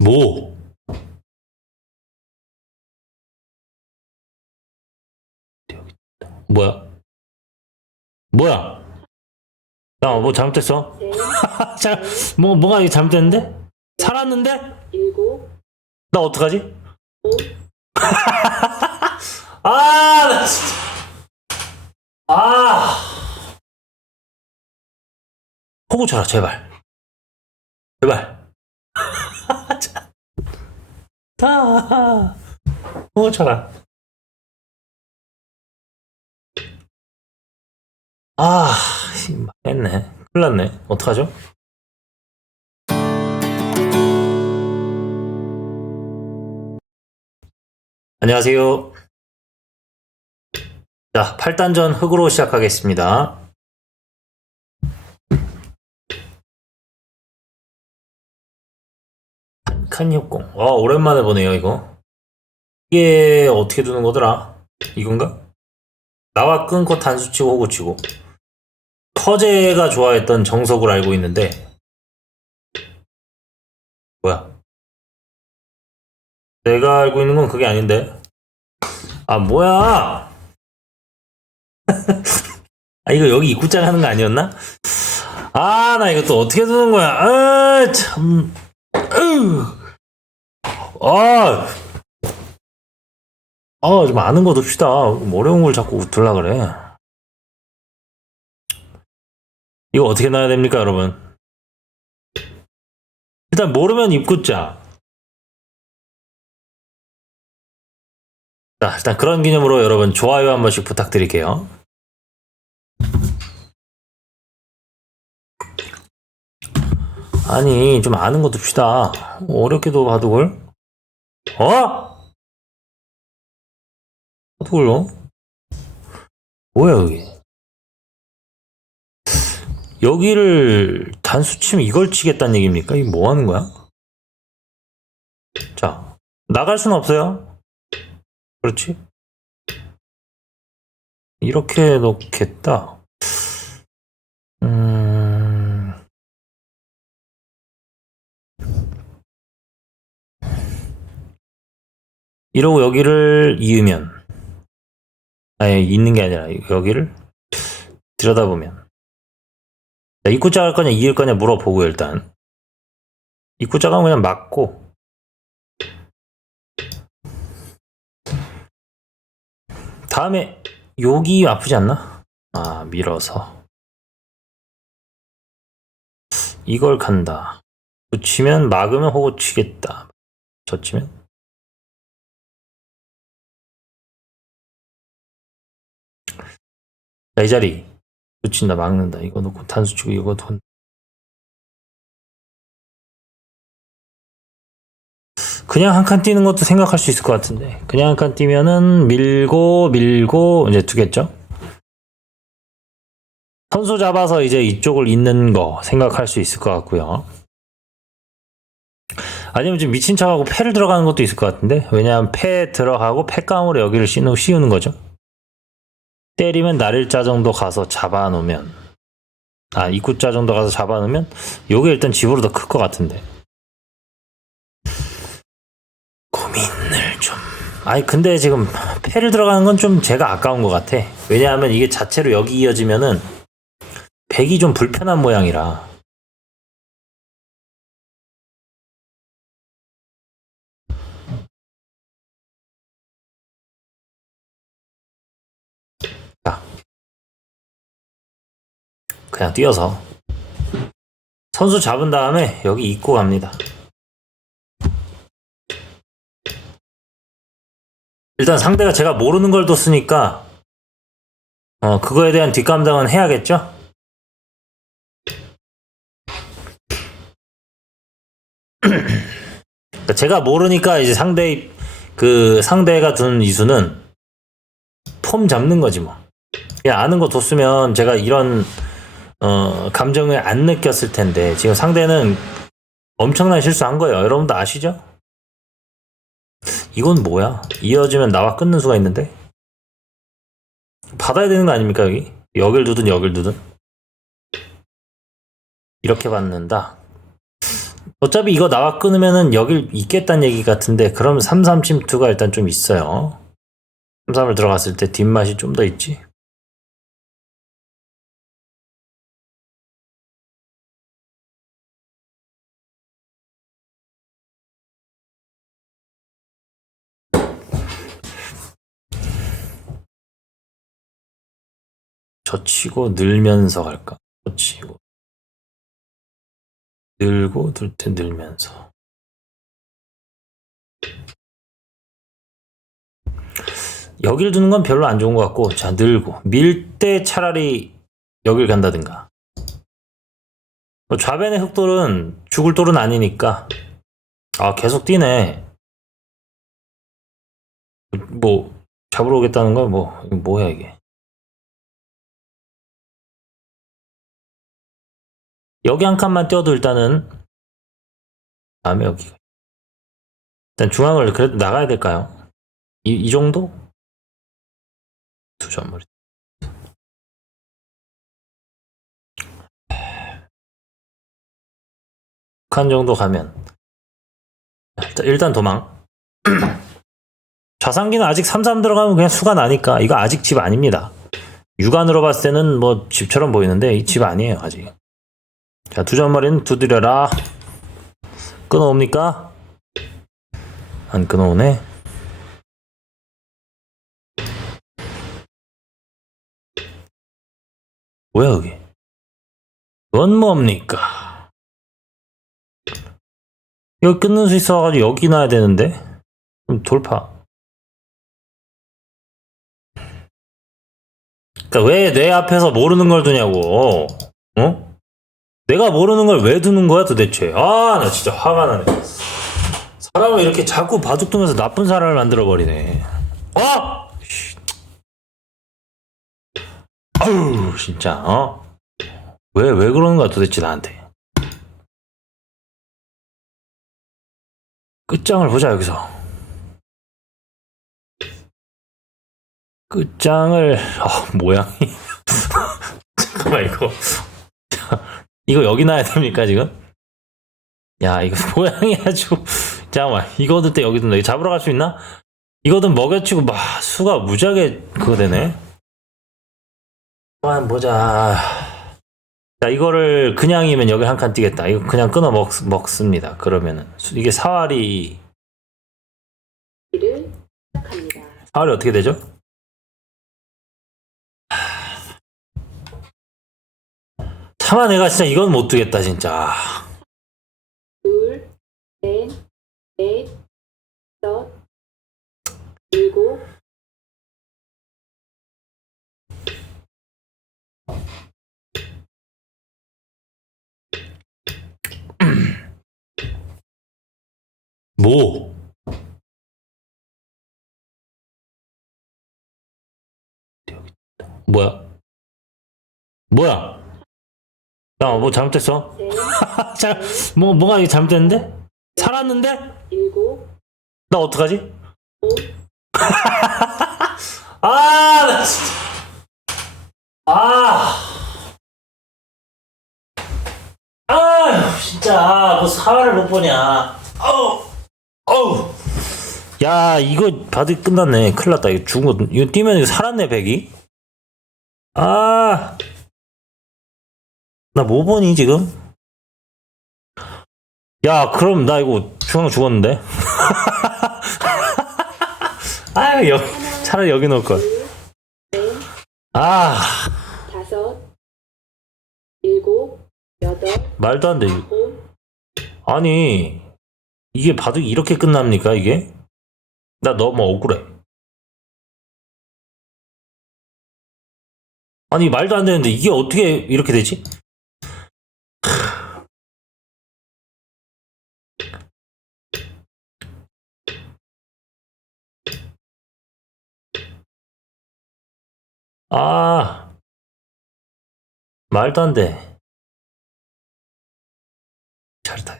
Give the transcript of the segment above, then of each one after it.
뭐? 뭐야? 뭐야? 나 뭐 잘못했어? 자, 뭐 뭐가 이게 잘못됐는데? 살았는데? 나 어떡하지? 오, 아, 나 진짜. 아. 호구 쳐라, 제발. 제발. 자. 다. 호구 쳐라. 아, 씨, 망했네. 큰일 났네. 어떡하죠? 안녕하세요. 자, 8단전 흑으로 시작하겠습니다. 칸 협공. 와, 오랜만에 보네요, 이거. 이게 어떻게 두는 거더라? 이건가? 나와 끊고 단수 치고 호구 치고. 터제가 좋아했던 정석을 알고 있는데. 뭐야? 내가 알고 있는 건 그게 아닌데. 아, 뭐야! 아, 이거 여기 입구장 하는 거 아니었나? 아, 나 이거 또 어떻게 두는 거야? 아, 참. 으. 아. 아, 좀 아는 거 둡시다. 뭐 어려운 걸 자꾸 들라 그래. 이거 어떻게 놔야 됩니까, 여러분? 일단 모르면 입구자. 자, 일단 그런 기념으로 여러분 좋아요 한 번씩 부탁드릴게요. 아니, 좀 아는 거 둡시다. 어렵게도 바둑을. 어? 바둑을요? 뭐야, 여기? 여기를 단수 치면 이걸 치겠다는 얘기입니까? 이게 뭐 하는 거야? 자, 나갈 수는 없어요. 그렇지? 이렇게 놓겠다. 이러고 여기를 이으면, 아니, 있는 게 아니라 여기를 들여다보면. 자, 입구자 할 거냐, 이을 거냐 물어보고 일단. 입구자가 그냥 맞고, 다음에 여기 아프지 않나? 아 밀어서 이걸 간다. 붙이면 막으면 호구 치겠다. 젖히면 자, 이 자리 붙인다 막는다. 이거 놓고 단수 치고 이거 돈. 그냥 한 칸 뛰는 것도 생각할 수 있을 것 같은데. 그냥 한 칸 뛰면은 밀고 밀고 이제 두겠죠? 선수 잡아서 이제 이쪽을 잇는 거 생각할 수 있을 것 같고요. 아니면 지금 미친 척하고 패를 들어가는 것도 있을 것 같은데? 왜냐하면 패 들어가고 패감으로 여기를 씌우는 거죠 때리면 날일자 정도 가서 잡아놓으면 아 입구자 정도 가서 잡아놓으면 요게 일단 집으로 더 클 것 같은데 고민을 좀. 아니 근데 지금 패를 들어가는 건 좀 제가 아까운 것 같아. 왜냐하면 이게 자체로 여기 이어지면은 백이 좀 불편한 모양이라. 그냥 뛰어서 선수 잡은 다음에 여기 입고 갑니다. 일단 상대가 제가 모르는 걸 뒀으니까 어 그거에 대한 뒷감당은 해야겠죠? 그러니까 제가 모르니까 이제 상대 그 상대가 둔 이수는 폼 잡는 거지 뭐. 그냥 아는 거 뒀으면 제가 이런 어 감정을 안 느꼈을 텐데 지금 상대는 엄청난 실수한 거예요. 여러분도 아시죠? 이건 뭐야? 이어지면 나와 끊는 수가 있는데? 받아야 되는 거 아닙니까, 여기? 여길 두든 여길 두든. 이렇게 받는다. 어차피 이거 나와 끊으면은 여길 있겠다는 얘기 같은데 그럼 33 침투가 일단 좀 있어요. 33을 들어갔을 때 뒷맛이 좀 더 있지. 젖히고 늘면서 갈까? 젖히고. 늘고 늘때 늘면서. 여길 두는 건 별로 안 좋은 것 같고 자 늘고. 밀 때 차라리 여길 간다든가. 뭐 좌변의 흑돌은 죽을 돌은 아니니까. 아 계속 뛰네. 뭐 잡으러 오겠다는 거야 뭐 뭐야 이게 여기 한 칸만 떼어도 일단은 다음에 여기가 일단 중앙을 그래도 나가야 될까요? 이, 이 정도? 두 점머리 칸 정도 가면. 일단, 일단 도망. 좌상기는 아직 3-3 들어가면 그냥 수가 나니까 이거 아직 집 아닙니다. 육안으로 봤을 때는 뭐 집처럼 보이는데 이 집 아니에요 아직 자, 두 점머리는 두드려라. 끊어옵니까? 안 끊어오네. 뭐야, 여기? 넌 뭡니까? 여기 끊는 수 있어가지고 여기 놔야 되는데? 그럼 돌파. 그니까 왜 내 앞에서 모르는 걸 두냐고. 어? 내가 모르는 걸 왜 두는 거야 도대체? 아, 나 진짜 화가 나네. 사람을 이렇게 자꾸 바둑 두면서 나쁜 사람을 만들어 버리네. 아! 씨. 아유, 진짜, 어? 왜, 왜 그러는 거야 도대체 나한테? 끝장을 보자, 여기서. 끝장을, 아, 모양이. 잠깐만, 이거. 이거 여기 놔야 됩니까 지금? 야 이거 모양이 아주 잠깐만 이거 든때 여기 든다 이거 잡으러 갈 수 있나? 이거든 먹여치고 막 수가 무지하게 그거 되네 한번 보자 자 이거를 그냥이면 여기 한 칸 뛰겠다 이거 그냥 끊어 먹, 먹습니다 그러면은 수- 이게 사활이. 사활이 어떻게 되죠? 차마 내가 진짜 이건 못 두겠다 진짜 둘, 셋, 넷, 다섯, 일곱, 뭐? 뭐야? 뭐야? 야, 뭐 잘못됐어? 셋, 잘, 뭐, 뭐가 이게 잘못됐는데? 살았는데? 일곱, 나 어떡하지? 오, 아, 나 진짜. 아. 아, 진짜. 뭐 사활을 못 보냐. 어우, 어우. 야, 이거 바둑 끝났네. 큰일 났다. 이거 죽은 거, 이거 뛰면 이거 살았네, 백이. 아. 나 뭐 보니, 지금? 야, 그럼 나 이거 중앙 죽었는데? 아, 여, 차라리 여기 놓을 걸. 아, 다섯, 일곱, 여덟, 말도 안 돼. 아홉, 아니, 이게 바둑이 이렇게 끝납니까, 이게? 나 너무 억울해. 아니, 말도 안 되는데 이게 어떻게 이렇게 되지? 아, 말도 안 돼. 잘다.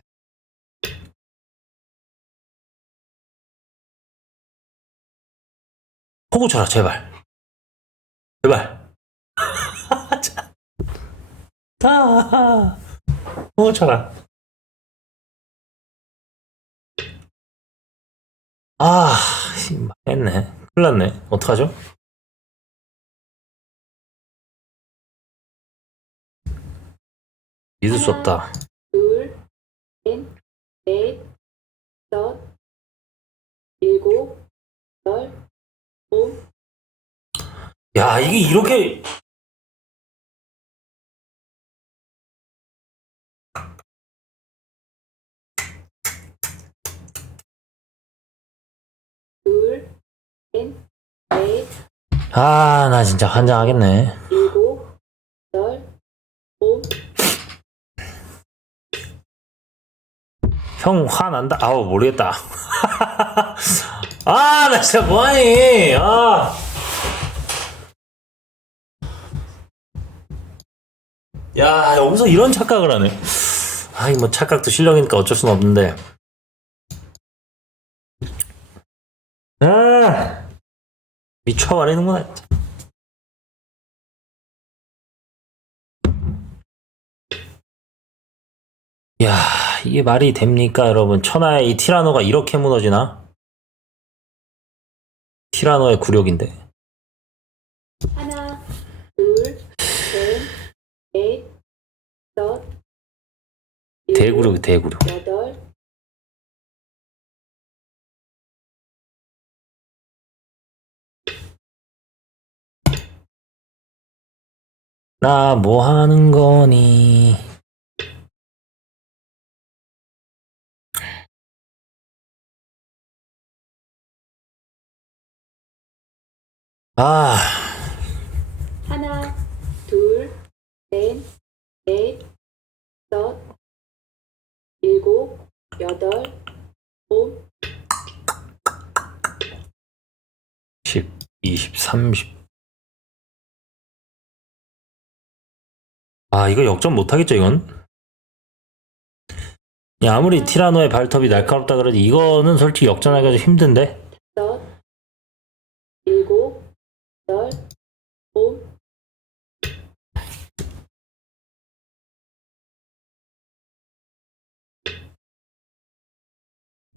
포구 쳐라, 제발. 제발. 다. 포구 쳐라. 아, 했네. 큰일 났네. 어떡하죠? 믿을 수 없다. 둘, 셋, 넷, 다섯, 일곱, 여덟, 아홉, 야, 이게 이렇게. 둘, 셋, 넷, 아, 나 진짜 환장하겠네. 일곱, 여덟, 아홉, 형 화난다? 아우, 모르겠다. 아, 나 진짜 뭐하니? 아. 야, 여기서 이런 착각을 하네. 아이, 뭐, 착각도 실력이니까 어쩔 수는 없는데. 아, 미쳐 버리는구나. 진짜. 야, 이게 말이 됩니까, 여러분? 천하의 이 티라노가 이렇게 무너지나? 티라노의 굴욕인데. 하나, 둘, 셋, 넷, 다섯, 대굴욕, 대굴욕. 여덟, 나 뭐 하는 거니? 아, 하나, 둘, 셋, 넷, 다섯, 일곱, 여덟, 아홉, 10, 20, 30. 아, 이거 역전 못하겠죠, 이건? 야, 아무리 티라노의 발톱이 날카롭다 그래도 이거는 솔직히 역전하기가 좀 힘든데? 다섯, 일곱, 여덟, 아홉,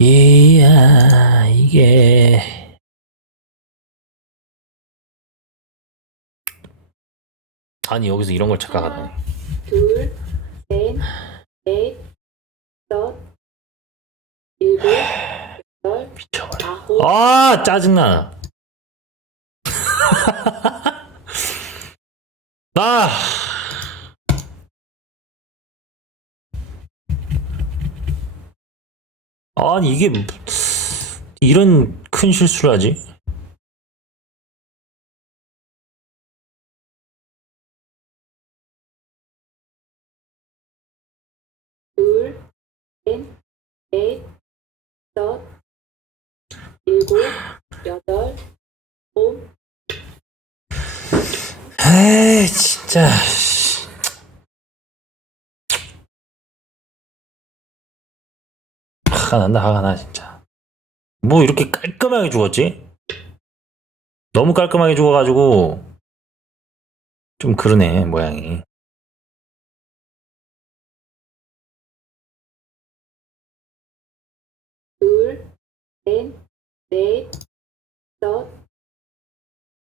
이야, 이게. 아니, 여기서 이런 걸 착각하다니. 둘, 셋, 넷, 다섯, 일곱, 여덟, 미쳐버려. 아홉, 아, 짜증나. 아. 아니, 이게, 뭐- 이런 큰 실수를 하지? 둘, 셋, 넷, 다섯, 일곱, 여덟, 아홉, 씨. 화가 난다, 화가 나, 진짜. 뭐 이렇게 깔끔하게 죽었지? 너무 깔끔하게 죽어가지고, 좀 그러네, 모양이. 둘, 셋, 넷,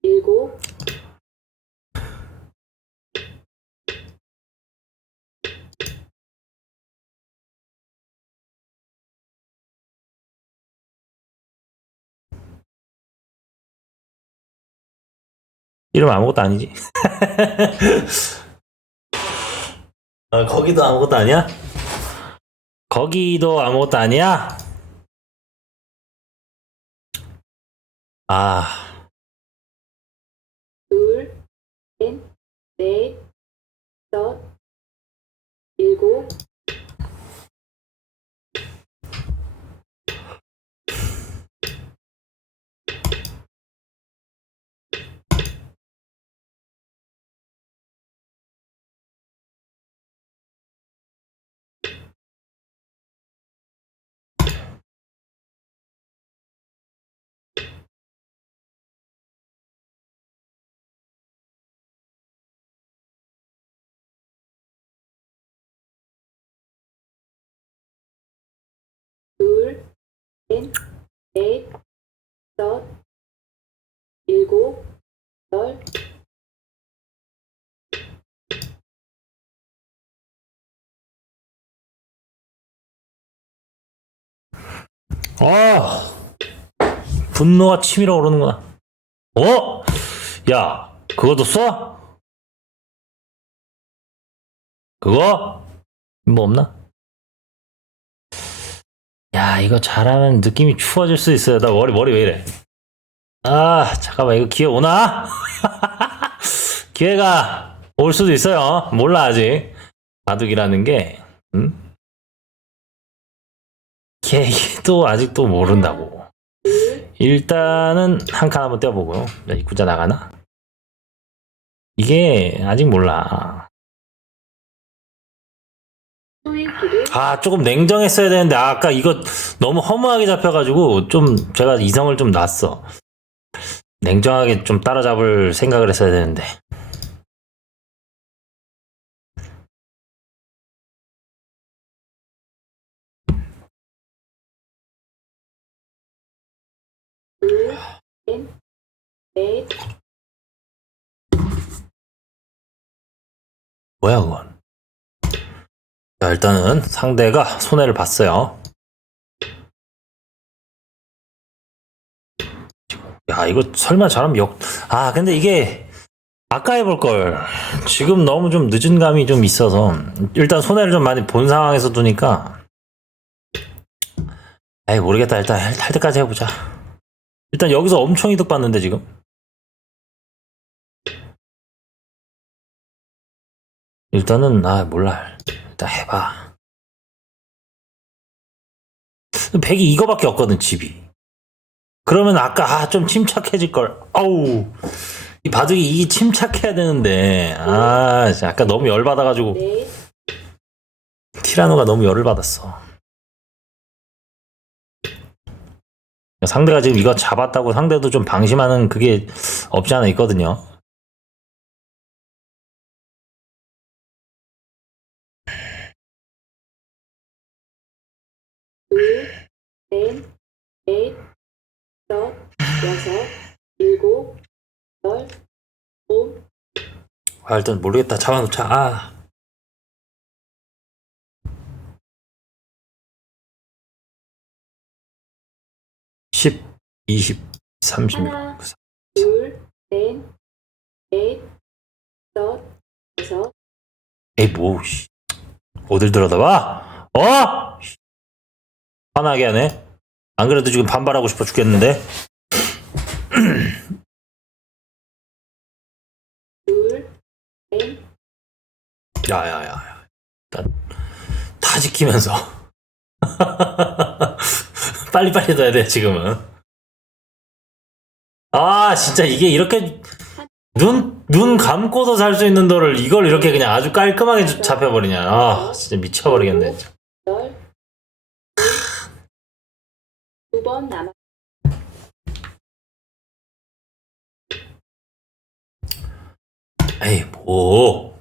일곱, 이름 아무것도 아니지. 아, 거기도 아무것도 아니야? 거기도 아무것도 아니야? 아, 둘, 셋, 넷, 다섯, 일곱, 셋, 넷, 여섯, 일곱, 여덟, 아, 분노가 치밀어 오르는구나. 어? 야, 그것도 써? 그거? 뭐 없나? 야, 이거 잘하면 느낌이 추워질 수 있어요. 나 머리, 머리 왜 이래? 아, 잠깐만, 이거 기회 오나? 기회가 올 수도 있어요. 몰라, 아직. 바둑이라는 게, 음? 걔도 아직도 모른다고. 둘, 일단은 한 칸 한번 떼어보고요. 야, 이 구자 나가나? 이게 아직 몰라. 아, 조금 냉정했어야 되는데, 아, 아까 이거 너무 허무하게 잡혀가지고, 좀, 제가 이성을 좀 놨어. 냉정하게 좀 따라잡을 생각을 했어야 되는데. 뭐야, 그건. 자, 일단은 상대가 손해를 봤어요. 야, 이거 설마 잘하면 역, 아, 근데 이게, 아까 해볼 걸. 지금 너무 좀 늦은 감이 좀 있어서, 일단 손해를 좀 많이 본 상황에서 두니까, 에이, 모르겠다. 일단 할, 할 때까지 해보자. 일단 여기서 엄청 이득 봤는데, 지금. 일단은, 아, 몰라. 일단 해봐. 백이 이거밖에 없거든, 집이. 그러면 아까, 아, 좀 침착해질 걸. 아우. 이 바둑이 이게 침착해야 되는데, 아, 진짜 아까 너무 열 받아가지고, 넷, 티라노가 너무 열을 받았어. 상대가 지금 이거 잡았다고 상대도 좀 방심하는 그게 없지 않아 있거든요. 아, 일단 모르겠다. 잡아놓자. 아. 십, 이십, 삼십. 하나, 둘, 셋, 넷, 다섯, 여섯, 에이, 뭐, 씨. 어딜 들여다봐? 어? 씨. 화나게 하네. 안 그래도 지금 반발하고 싶어 죽겠는데. 셋, 야야야. 일단 다 지키면서 빨리빨리 넣어야 돼 지금은. 아 진짜 이게 이렇게 눈 눈 감고도 살 수 있는 돌을 이걸 이렇게 그냥 아주 깔끔하게 주- 잡혀버리냐. 아 진짜 미쳐버리겠네. 진짜. 열, 두번 남았. 에이 뭐.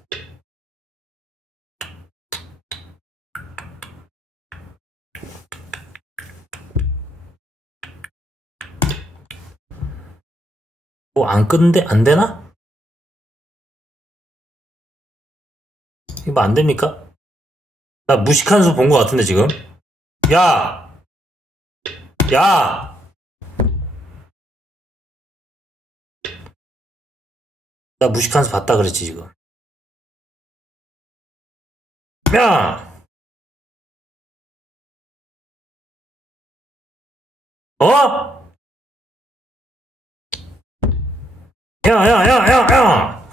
뭐안 끄는데 안 되나? 이거 뭐안 됩니까? 나 무식한 수 본 것 같은데 지금. 야, 야. 나 무식한 수 봤다 그랬지 지금. 야. 어? 야, 야, 야, 야, 야!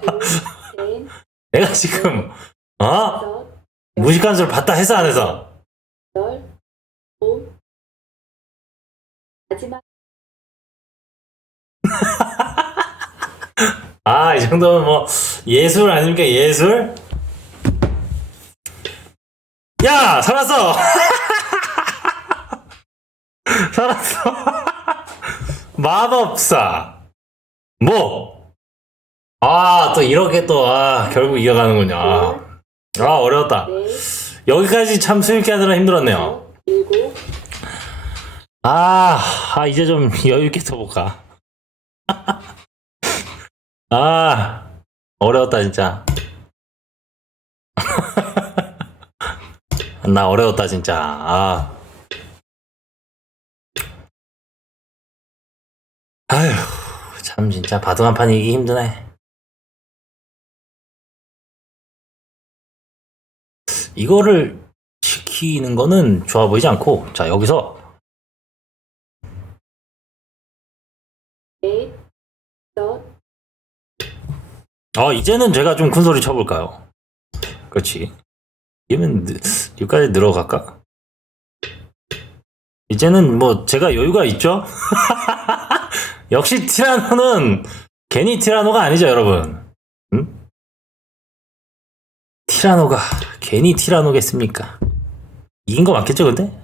둘, 셋, 내가 지금, 어? 무식한 수를 봤다 해서 안 해서? 여덟, 아홉. 마지막 아, 이 정도면 뭐, 예술 아닙니까? 예술? 야! 살았어! 살았어! 맛없사! 뭐? 아, 또 이렇게 또, 아, 결국 이어가는군요. 아, 둘, 아 어려웠다. 넷, 여기까지 참 수익기 하느라 힘들었네요. 일곱, 아, 아, 이제 좀 여유 있게 쳐볼까. 아, 어려웠다, 진짜. 나 어려웠다, 진짜. 아. 아휴, 참, 진짜 바둑 한 판 이기기 힘드네. 이거를 지키는 거는 좋아 보이지 않고, 자, 여기서 어, 이제는 제가 좀 큰 소리 쳐볼까요? 그렇지. 이러면 느- 여기까지 늘어갈까? 이제는 뭐 제가 여유가 있죠? 역시 티라노는 괜히 티라노가 아니죠, 여러분. 응? 티라노가 괜히 티라노겠습니까? 이긴 거 맞겠죠, 근데?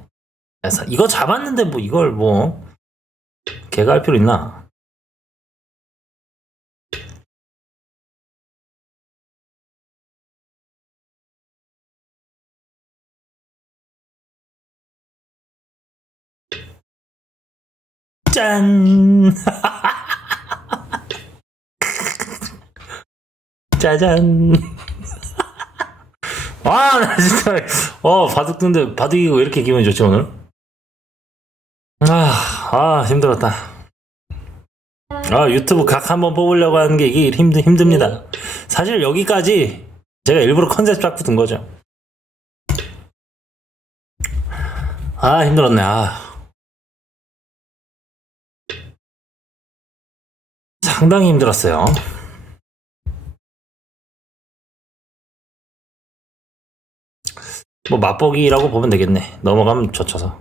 이거 잡았는데 뭐 이걸 뭐 개가 할 필요 있나? 짠! 짜잔! 아, 나 진짜, 어, 바둑 두는데 바둑 이고 왜 이렇게 기분이 좋지, 오늘? 아, 아, 힘들었다. 아, 유튜브 각 한번 뽑으려고 하는 게 이게 힘드, 힘듭니다. 사실 여기까지 제가 일부러 컨셉 잡고 둔 거죠. 아, 힘들었네, 아. 상당히 힘들었어요. 뭐 맛보기라고 보면 되겠네. 넘어가면 젖혀서.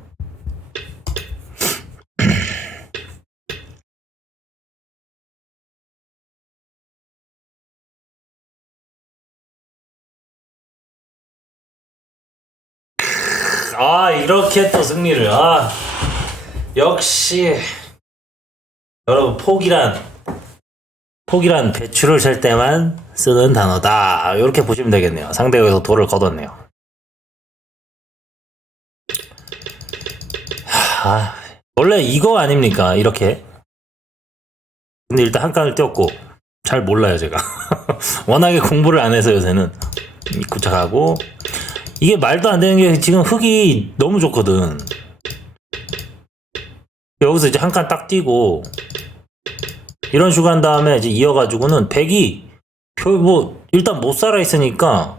아 이렇게 또 승리를 아 역시 여러분 포기란 포기란 배추를 셀 때만 쓰는 단어다. 이렇게 보시면 되겠네요. 상대가 여기서 돌을 걷었네요. 하, 원래 이거 아닙니까? 이렇게. 근데 일단 한 칸을 띄웠고 잘 몰라요 제가. 워낙에 공부를 안 해서 요새는 구착하고 이게 말도 안 되는 게 지금 흙이 너무 좋거든. 여기서 이제 한 칸 딱 띄고 이런 식으로 한 다음에 이제 이어가지고는 백이 표- 뭐 일단 못 살아 있으니까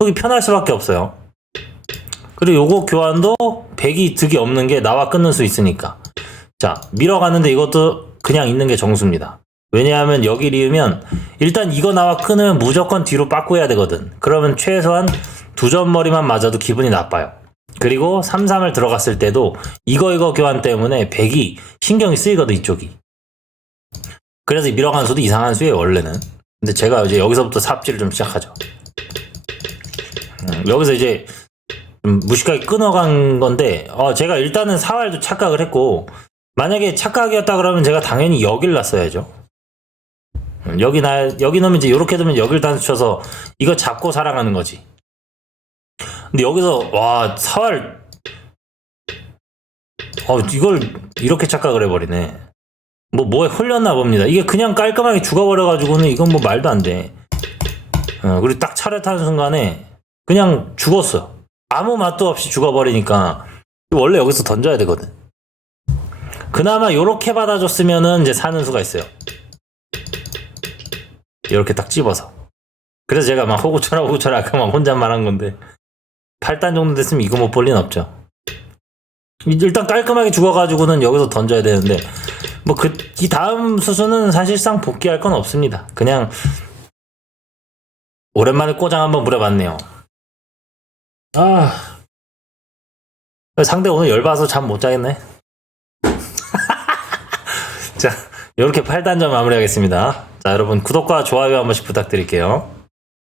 흙이 편할 수밖에 없어요. 그리고 요거 교환도 백이 득이 없는 게 나와 끊는 수 있으니까. 자 밀어가는데 이것도 그냥 있는 게 정수입니다. 왜냐하면 여기 리으면 일단 이거 나와 끊으면 무조건 뒤로 빠꾸해야 되거든. 그러면 최소한 두 점 머리만 맞아도 기분이 나빠요. 그리고 3, 3을 들어갔을 때도 이거 이거 교환 때문에 백이 신경이 쓰이거든 이쪽이. 그래서 이 밀어간 수도 이상한 수예요 원래는. 근데 제가 이제 여기서부터 삽질을 좀 시작하죠. 음, 여기서 이제 좀 무식하게 끊어간 건데 어, 제가 일단은 사활도 착각을 했고 만약에 착각이었다 그러면 제가 당연히 여길 놨어야죠. 음, 여기 나 여기 넣으면 이제 이렇게 되면 여길 단수쳐서 이거 잡고 살아가는 거지. 근데 여기서 와 사활 어 이걸 이렇게 착각을 해버리네 뭐 뭐에 흘렸나 봅니다. 이게 그냥 깔끔하게 죽어버려가지고는 이건 뭐 말도 안 돼. 어, 그리고 딱 차렷하는 순간에 그냥 죽었어. 아무 맛도 없이 죽어버리니까 원래 여기서 던져야 되거든. 그나마 요렇게 받아줬으면은 이제 사는 수가 있어요. 이렇게 딱 집어서. 그래서 제가 막 호구쳐라 호구쳐라 아까 막 혼잣말 한 건데 8단 정도 됐으면 이거 못 볼 리는 없죠. 일단 깔끔하게 죽어가지고는 여기서 던져야 되는데 뭐 그 이 다음 수수는 사실상 복귀할 건 없습니다. 그냥 오랜만에 꼬장 한번 부려봤네요. 아 상대 오늘 열받아서 잠 못 자겠네. 자 이렇게 8단전 마무리하겠습니다. 자 여러분 구독과 좋아요 한 번씩 부탁드릴게요.